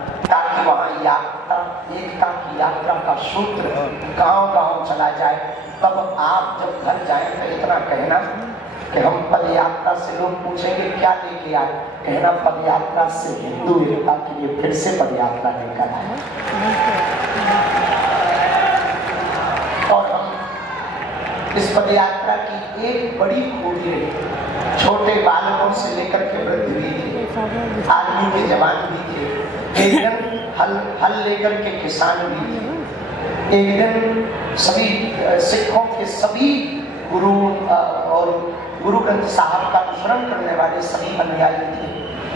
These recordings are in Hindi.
ताकि वहाँ यात्रा, एकता की यात्रा का सूत्र गांव-गांव चला जाए। तब आप जब घर जाएं तो इतना कहना कि हम पद यात्रा से, लोग पूछेंगे क्या लेके आए, कहना पद यात्रा से हिंदू एकता के लिए फिर से पद यात्रा लेकर आए। और हम इस पद यात्रा की एक बड़ी खूबी है, छोटे बालकों से लेकर के वृद्ध भी थे, आर्मी के जवान भी थे, एक दिन हल लेकर के किसान भी थे, एक दिन सभी सिखों के सभी गुरु और गुरु ग्रंथ साहब का अनुसरण करने वाले सभी अनुयायी थे।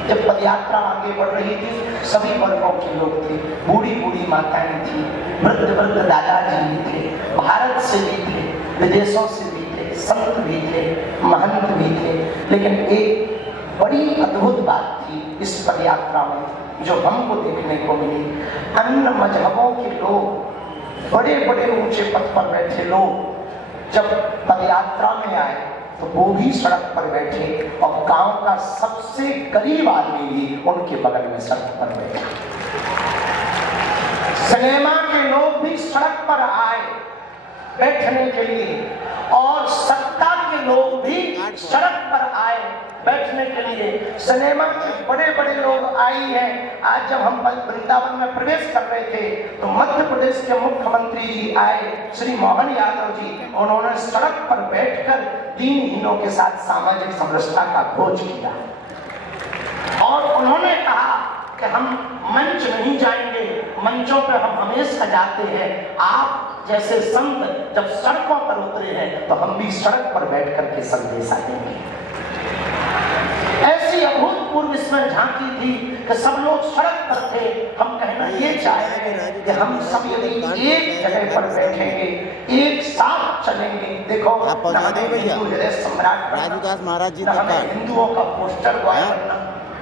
जब पदयात्रा आगे बढ़ रही थी, सभी वर्गों के लोग थे, बूढ़ी बूढ़ी माताएं थी, वृद्ध वृद्ध दादाजी भी थे, भारत से भी थे, विदेशों से भी थे, संत भी थे, महंत भी थे। लेकिन एक बड़ी अद्भुत बात थी इस पदयात्रा में जो हमको देखने को मिली। अन्य मजहबों के लोग, बड़े बड़े ऊंचे पद पर बैठे लोग जब पदयात्रा में आए तो वो भी सड़क पर बैठे और गांव का सबसे गरीब आदमी भी उनके बगल में सड़क पर बैठे। सिनेमा के लोग भी सड़क पर आए बैठने के लिए और सत्ता के लोग भी सड़क पर आए बैठने के लिए। सिनेमा के बड़े बड़े लोग आई हैं। आज जब हम वृंदावन में प्रवेश कर रहे थे तो मध्य प्रदेश के मुख्यमंत्री जी आए, श्री मोहन यादव जी, उन्होंने सड़क पर बैठकर दीनहीनों के साथ सामाजिक समरसता का घोष किया और उन्होंने कहा कि हम मंच नहीं जाएंगे, मंचों पर हम हमेशा जाते हैं, आप जैसे संत जब सड़कों पर उतरे हैं तो हम भी सड़क पर बैठ करके संदेश देंगे। ऐसी अभूतपूर्व इसमें झांकी थी कि सब लोग सड़क पर थे। हम कहना ये चाह रहे हैं कि हम सब यदि एक जगह पर बैठेंगे, एक साथ चलेंगे। देखो, न हमें हिंदू हृदय सम्राट बनना, न हमें हिंदुओं का पोस्टर बॉय बनना,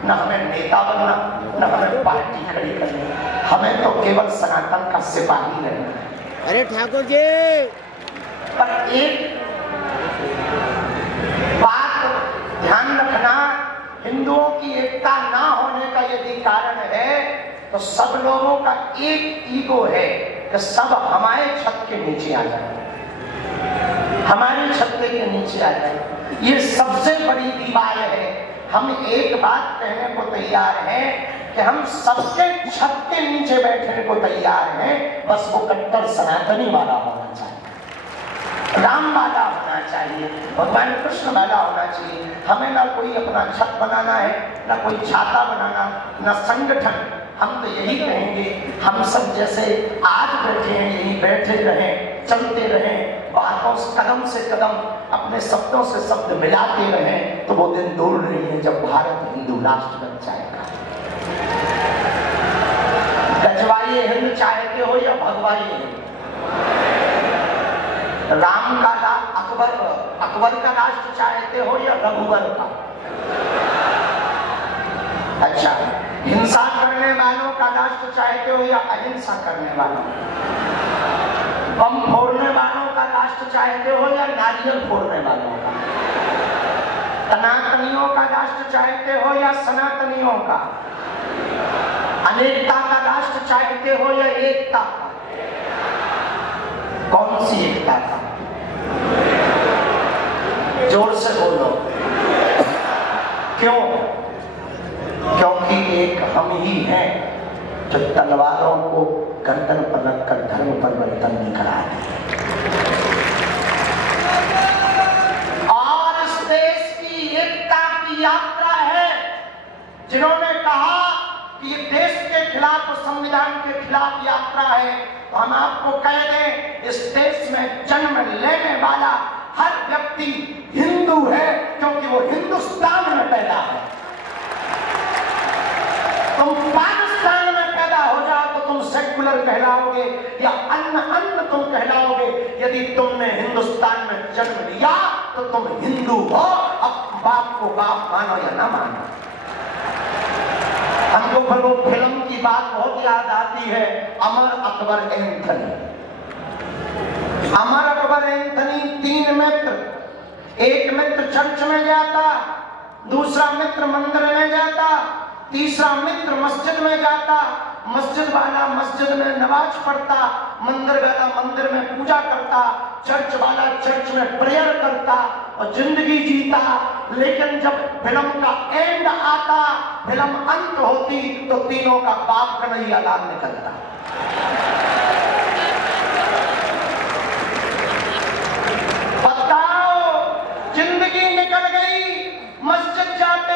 न हमें नेता बनना, न हमें पार्टी खड़ी करनी, हमें तो केवल सनातन का सिपाही रहना है। अरे ठाकुर जी, पर एक बात ध्यान रखना, हिंदुओं की एकता ना होने का यदि कारण है तो सब लोगों का एक ईगो है कि सब हमारे छत के नीचे आ जाए, हमारे छत्ते के नीचे आ जाए। ये सबसे बड़ी दीवार है। हम एक बात कहने को तैयार हैं कि हम सबके छत के नीचे बैठने को तैयार हैं, बस वो कट्टर सनातनी वाला होना चाहिए, राम वाला होना चाहिए, भगवान कृष्ण वाला होना चाहिए। हमें ना कोई अपना छत बनाना है, ना कोई छाता बनाना, ना संगठन। हम तो यही कहेंगे, हम सब जैसे आज बैठे हैं यही बैठे रहें, चलते रहें, बातों कदम से कदम अपने शब्दों से शब्द मिलाते रहें, तो वो दिन दूर नहीं है जब भारत हिंदू राष्ट्र बन जाएगा। गजवाइए हिंद चाहते हो या भगवाइए हिंद? राम का अकबर का राष्ट्र चाहते हो या रघुवर का? अच्छा, हिंसा करने वालों का राष्ट्र चाहते हो या अहिंसा करने वालों? बम फोड़ने वालों का राष्ट्र चाहते हो या नारियल फोड़ने वालों का? सनातनियों का राष्ट्र चाहते हो या सनातनियों का? अनेकता का राष्ट्र चाहते हो या एकता का? कौन सी एकता का? जोर से बोलो। क्यों? क्योंकि एक हम ही हैं जो तलवारों को गर्दन पर रखकर धर्म परिवर्तन नहीं करा रहे। और इस देश की एकता की यात्रा है। जिन्होंने कहा कि ये देश के खिलाफ, संविधान के खिलाफ यात्रा है, तो हम आपको कह दें, इस देश में जन्म लेने वाला हर व्यक्ति हिंदू है, क्योंकि वो हिंदुस्तान में पैदा है। तुम पाकिस्तान में पैदा हो जाओ तो तुम सेकुलर कहलाओगे या अन्य तुम कहलाओगे। यदि तुमने हिंदुस्तान में जन्म लिया तो तुम हिंदू हो। अब बाप को बाप मानो या ना मानो। हमको फिर वो फिल्म की बात बहुत याद आती है, अमर अकबर एंथनी। अमर अकबर एंथनी 3 मित्र, एक मित्र चर्च में जाता, दूसरा मित्र मंदिर में जाता, तीसरा मित्र मस्जिद में जाता, मस्जिद वाला मस्जिद में नमाज पढ़ता, मंदिर वाला मंदिर में पूजा करता, चर्च वाला चर्च में प्रेयर करता और जिंदगी जीता। लेकिन जब फिल्म का एंड आता, फिल्म अंत होती, तो तीनों का बाप कन्हैया लाल निकलता। जिंदगी निकल गई, मस्जिद जाते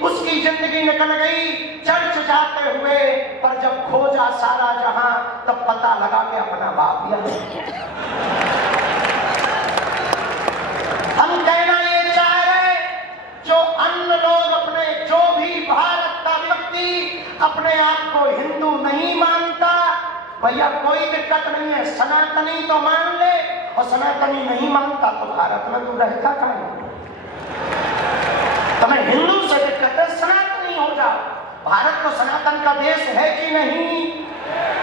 उसकी जिंदगी निकल गई, चर्च जाते हुए, पर जब खोजा सारा जहां तब पता लगा कि अपना बाप याद। हम कहना ये चाह रहे, जो अन्य लोग अपने, जो भी भारत का व्यक्ति अपने आप को हिंदू नहीं मानता, भैया कोई दिक्कत नहीं है, सनातनी तो मान ले, और सनातनी नहीं मानता तो भारत में तू रहता कहां? तुम्हें हिंदू से दिक्कत है, सनातनी हो जाओ। भारत तो सनातन का देश है कि नहीं?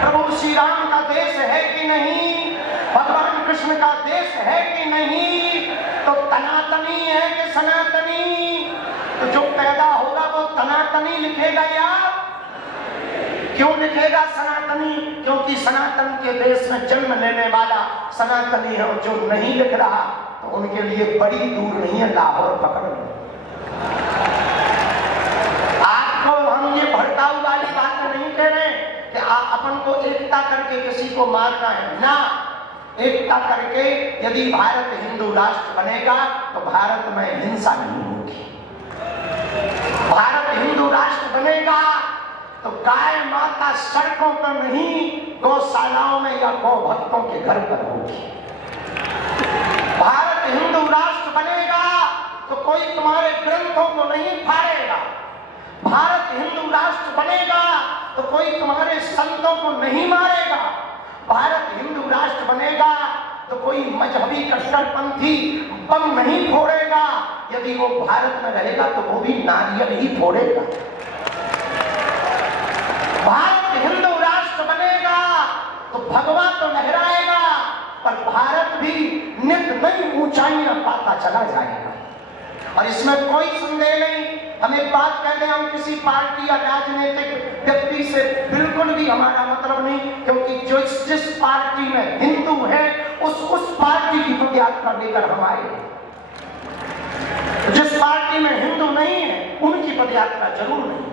प्रभु श्री राम का देश है कि नहीं? भगवान कृष्ण का देश है कि नहीं? तो तनातनी है कि सनातनी? तो जो पैदा होगा वो तनातनी लिखेगा या क्यों लिखेगा सनातनी? क्योंकि सनातन के देश में जन्म लेने वाला सनातनी है, और जो नहीं लिख रहा तो उनके लिए बड़ी दूर नहीं है लाहौर पकड़ लो। आपको हम ये भड़काऊ वाली बात नहीं कह रहे कि अपन को एकता करके किसी को मारना है ना। एकता करके यदि भारत हिंदू राष्ट्र बनेगा तो भारत में हिंसा नहीं होगी। भारत हिंदू राष्ट्र बनेगा तो गाय माता सड़कों पर नहीं, गौशालाओं में या गौ भक्तों के घर पर होगी। भारत हिंदू राष्ट्र बनेगा तो कोई तुम्हारे ग्रंथों को नहीं फाड़ेगा। भारत हिंदू राष्ट्र बनेगा तो कोई तुम्हारे संतों को नहीं मारेगा। भारत हिंदू राष्ट्र बनेगा तो कोई मजहबी कट्टरपंथी बम नहीं फोड़ेगा। यदि वो भारत में रहेगा तो वो भी नारियल ही फोड़ेगा। भारत हिंदू राष्ट्र बनेगा तो भगवा तो लहराएगा, पर भारत भी नित नई ऊंचाइयां पाता चला जाएगा। और इसमें कोई संदेह नहीं। हम एक बात कहते हैं, हम किसी पार्टी या राजनीतिक व्यक्ति से बिल्कुल भी हमारा मतलब नहीं, क्योंकि जो जिस पार्टी में हिंदू है उस पार्टी की पद यात्रा लेकर हम आए। जिस पार्टी में हिंदू नहीं है उनकी पद यात्रा जरूर नहीं।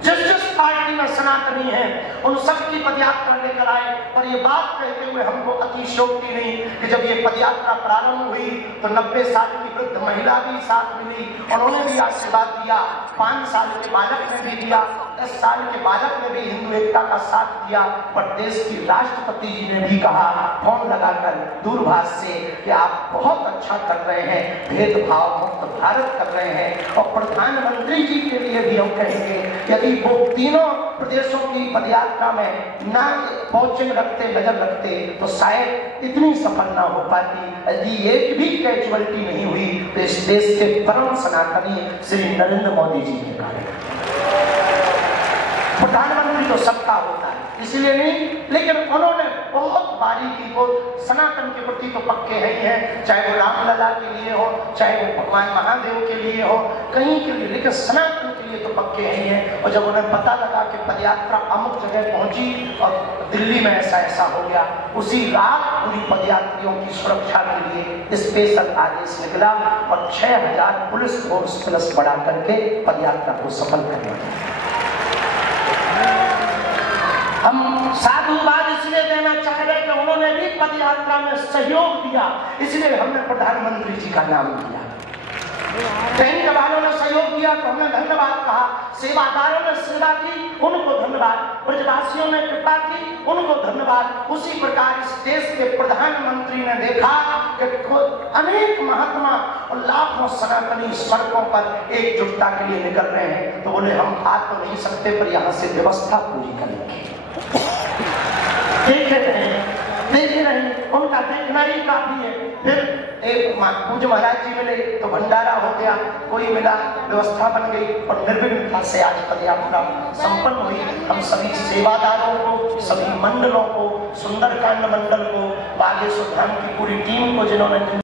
जिस पार्टी में सनातनी है उन सबकी पदयात्रा लेकर आए। और ये बात कहते हुए हमको अतिशयोक्ति नहीं कि जब ये पदयात्रा प्रारंभ हुई तो 90 साल की वृद्ध महिला भी साथ मिली, उन्होंने भी आशीर्वाद दिया। 5 साल के बालक ने भी दिया, 10 साल के बालक ने भी हिंदू एकता का साथ दिया। पर देश की राष्ट्रपति जी ने भी कहा फोन लगाकर दूरभाष से कि आप बहुत अच्छा कर रहे हैं, भेदभाव मुक्त भारत कर रहे हैं। और प्रधानमंत्री जी के लिए भी हम कहेंगे, यदि वो तीनों प्रदेशों की पदयात्रा में ना पहुंचे रखते, नजर रखते, तो शायद इतनी सफल ना हो पाती। यदि एक भी कैजुअलिटी नहीं हुई तो इस देश के परम सनातनी श्री नरेंद्र मोदी जी के कारण। प्रधानमंत्री तो सबका होता है इसलिए नहीं, लेकिन उन्होंने बहुत बारीकी को सनातन के प्रति तो पक्के है ही है, चाहे वो रामलला के लिए हो, चाहे वो भगवान महादेव के लिए हो, कहीं के लिए, लेकिन सनातन के लिए तो पक्के है ही है। और जब उन्हें पता लगा कि पदयात्रा अमुक जगह पहुंची और दिल्ली में ऐसा ऐसा हो गया, उसी रात पूरी पदयात्रियों की सुरक्षा के लिए स्पेशल आदेश निकला और 6000 पुलिस फोर्स प्लस बढ़ा करके पदयात्रा को सफल करना। हम साधुवाद इसलिए देना चाह रहे कि उन्होंने भी पदयात्रा में सहयोग दिया, इसलिए हमने प्रधानमंत्री जी का नाम दिया। टेंट वालों ने सहयोग किया तो हमने धन्यवाद कहा, सेवादारों ने सेवा की उनको धन्यवाद, ब्रजवासियों ने कृपा की उनको धन्यवाद। उसी प्रकार इस देश के प्रधानमंत्री ने देखा कि अनेक महात्मा और लाखों सनातनी सड़कों पर एकजुटता के लिए निकल रहे हैं, तो बोले हम आ तो नहीं सकते पर यहाँ से व्यवस्था पूरी करेंगे। देख रहे उनका देखना ही काफी है। फिर एक पूज्य महाराज जी मिले तो भंडारा हो गया, कोई मिला, व्यवस्था बन गई और निर्विघ्नता से आज पदयात्रा संपन्न हुई। हम सभी सेवादारों को, सभी मंडलों को, सुंदरकांड मंडल को, बागेश्वर धाम की पूरी टीम को जिन्होंने